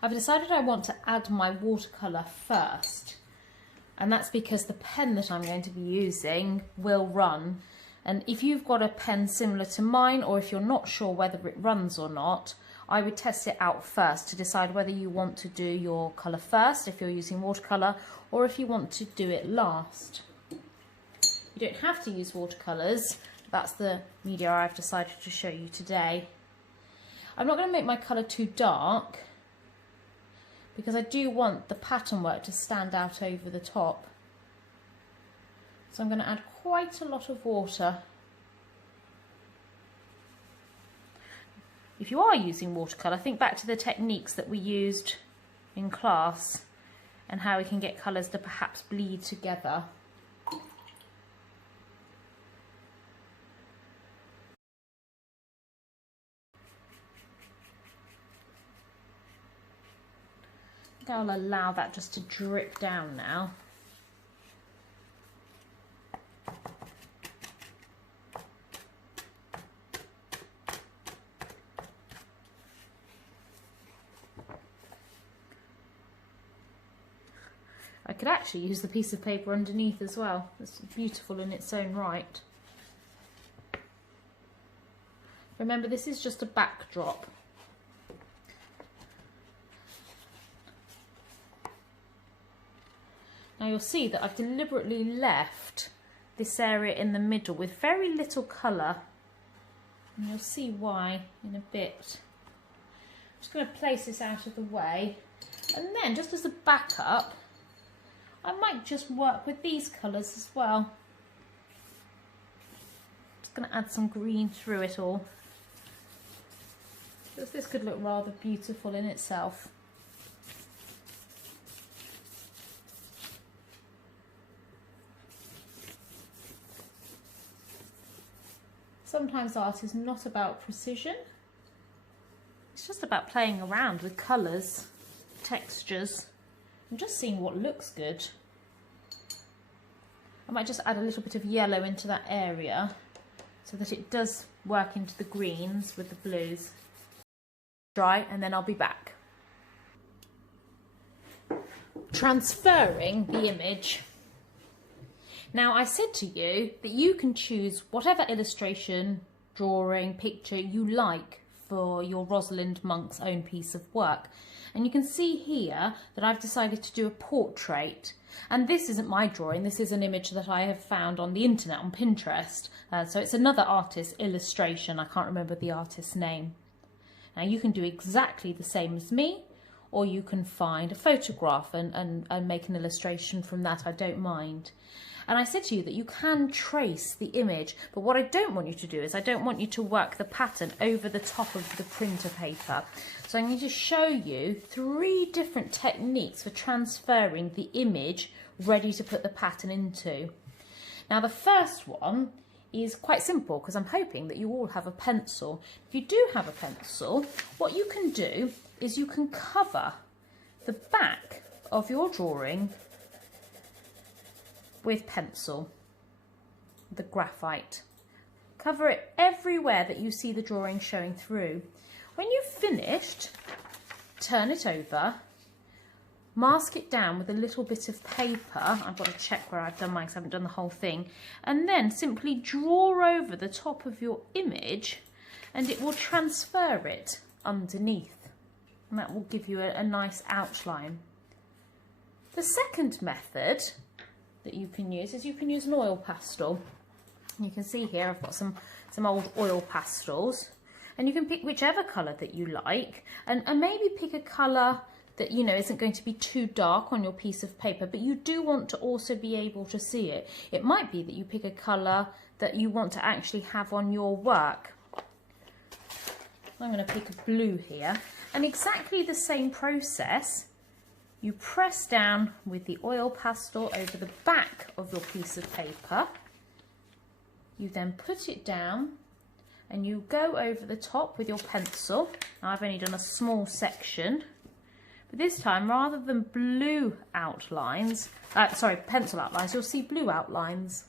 I've decided I want to add my watercolour first, and that's because the pen that I'm going to be using will run. And if you've got a pen similar to mine, or if you're not sure whether it runs or not, I would test it out first to decide whether you want to do your colour first if you're using watercolour, or if you want to do it last. You don't have to use watercolours. That's the media I've decided to show you today. I'm not going to make my colour too dark because I do want the pattern work to stand out over the top. So I'm going to add quite a lot of water. If you are using watercolour, think back to the techniques that we used in class and how we can get colours to perhaps bleed together. I'll allow that just to drip down now. I could actually use the piece of paper underneath as well. It's beautiful in its own right. Remember, this is just a backdrop. Now you'll see that I've deliberately left this area in the middle with very little colour, and you'll see why in a bit. I'm just going to place this out of the way, and then just as a backup I might just work with these colours as well. Just going to add some green through it all, because this could look rather beautiful in itself. Sometimes art is not about precision, it's just about playing around with colours, textures, and just seeing what looks good. I might just add a little bit of yellow into that area so that it does work into the greens with the blues. Dry, and then I'll be back. Transferring the image. Now, I said to you that you can choose whatever illustration, drawing, picture you like for your Rosalind Monk's own piece of work. And you can see here that I've decided to do a portrait. And this isn't my drawing, this is an image that I have found on the internet, on Pinterest. So it's another artist's illustration, I can't remember the artist's name. Now you can do exactly the same as me, or you can find a photograph and make an illustration from that, I don't mind. And I said to you that you can trace the image, but what I don't want you to do is I don't want you to work the pattern over the top of the printer paper. So I'm going to show you 3 different techniques for transferring the image ready to put the pattern into. Now the first one is quite simple because I'm hoping that you all have a pencil. If you do have a pencil, what you can do is you can cover the back of your drawing with pencil, the graphite. Cover it everywhere that you see the drawing showing through. When you've finished, turn it over, mask it down with a little bit of paper. I've got to check where I've done mine because I haven't done the whole thing. And then simply draw over the top of your image and it will transfer it underneath. And that will give you a nice outline. The second method that you can use is you can use an oil pastel. You can see here I've got some old oil pastels, and you can pick whichever colour that you like, and maybe pick a colour that you know isn't going to be too dark on your piece of paper, but you do want to also be able to see it. It might be that you pick a colour that you want to actually have on your work. I'm going to pick a blue here, and exactly the same process. You press down with the oil pastel over the back of your piece of paper. You then put it down and you go over the top with your pencil. Now I've only done a small section, but this time rather than blue outlines, pencil outlines, you'll see blue outlines.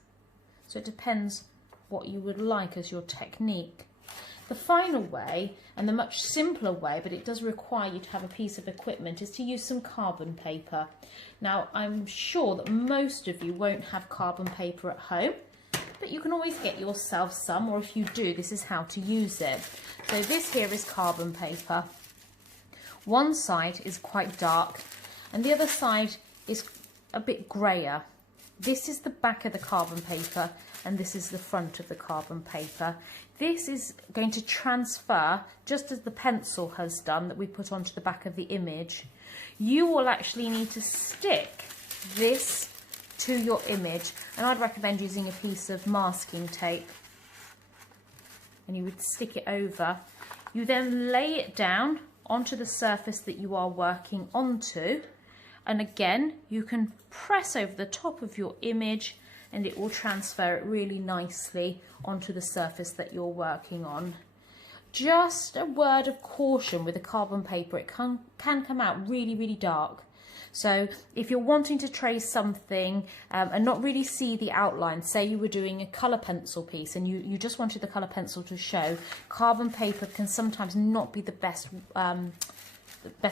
So it depends what you would like as your technique. The final way, and the much simpler way, but it does require you to have a piece of equipment, is to use some carbon paper. Now, I'm sure that most of you won't have carbon paper at home, but you can always get yourself some, or if you do, this is how to use it. So this here is carbon paper. One side is quite dark, and the other side is a bit grayer. This is the back of the carbon paper, and this is the front of the carbon paper. This is going to transfer, just as the pencil has done that we put onto the back of the image. You will actually need to stick this to your image, and I'd recommend using a piece of masking tape, and you would stick it over. You then lay it down onto the surface that you are working onto, and again you can press over the top of your image and it will transfer it really nicely onto the surface that you're working on. Just a word of caution with the carbon paper, it can come out really dark. So if you're wanting to trace something and not really see the outline, say you were doing a colour pencil piece and you just wanted the colour pencil to show, carbon paper can sometimes not be the best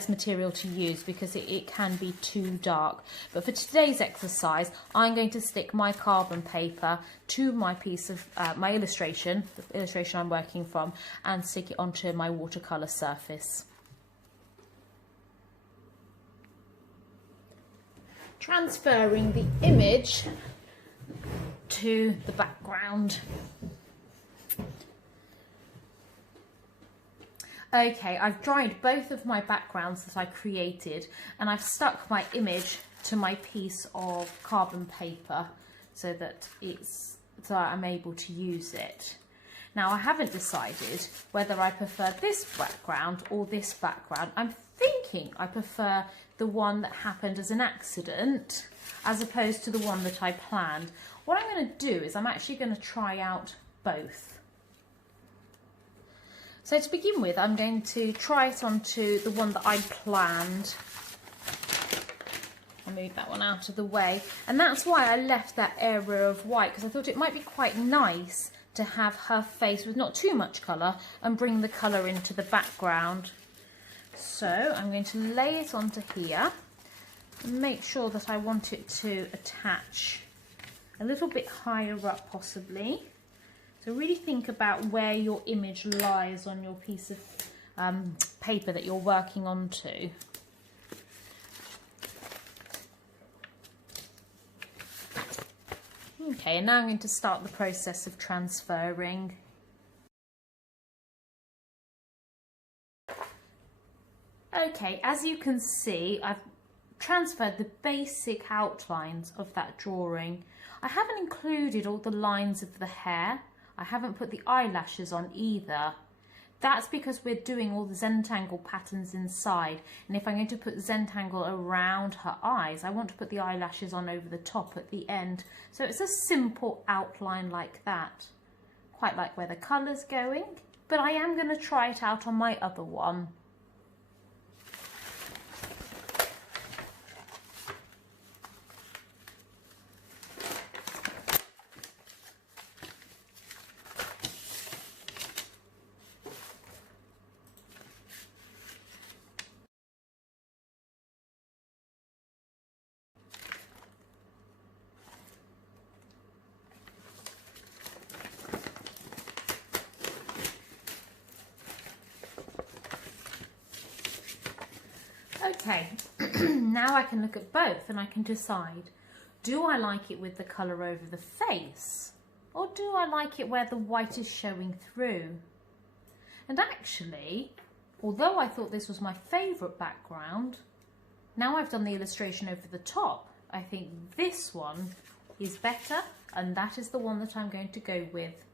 material to use because it can be too dark. But for today's exercise, I'm going to stick my carbon paper to my piece of my illustration, the illustration I'm working from, and stick it onto my watercolour surface. Transferring the image to the background. Okay, I've dried both of my backgrounds that I created, and I've stuck my image to my piece of carbon paper so that I'm able to use it. Now, I haven't decided whether I prefer this background or this background. I'm thinking I prefer the one that happened as an accident as opposed to the one that I planned. What I'm going to do is I'm actually going to try out both. So to begin with, I'm going to try it onto the one that I planned. I'll move that one out of the way. And that's why I left that area of white, because I thought it might be quite nice to have her face with not too much colour and bring the colour into the background. So I'm going to lay it onto here and make sure that I want it to attach a little bit higher up possibly. So really think about where your image lies on your piece of paper that you're working onto. Okay, and now I'm going to start the process of transferring. Okay, as you can see, I've transferred the basic outlines of that drawing. I haven't included all the lines of the hair. I haven't put the eyelashes on either. That's because we're doing all the Zentangle patterns inside, and if I'm going to put Zentangle around her eyes, I want to put the eyelashes on over the top at the end. So it's a simple outline like that. Quite like where the colour's going, but I am going to try it out on my other one. Okay, now I can look at both and I can decide, do I like it with the colour over the face, or do I like it where the white is showing through? And actually, although I thought this was my favourite background, now I've done the illustration over the top, I think this one is better, and that is the one that I'm going to go with.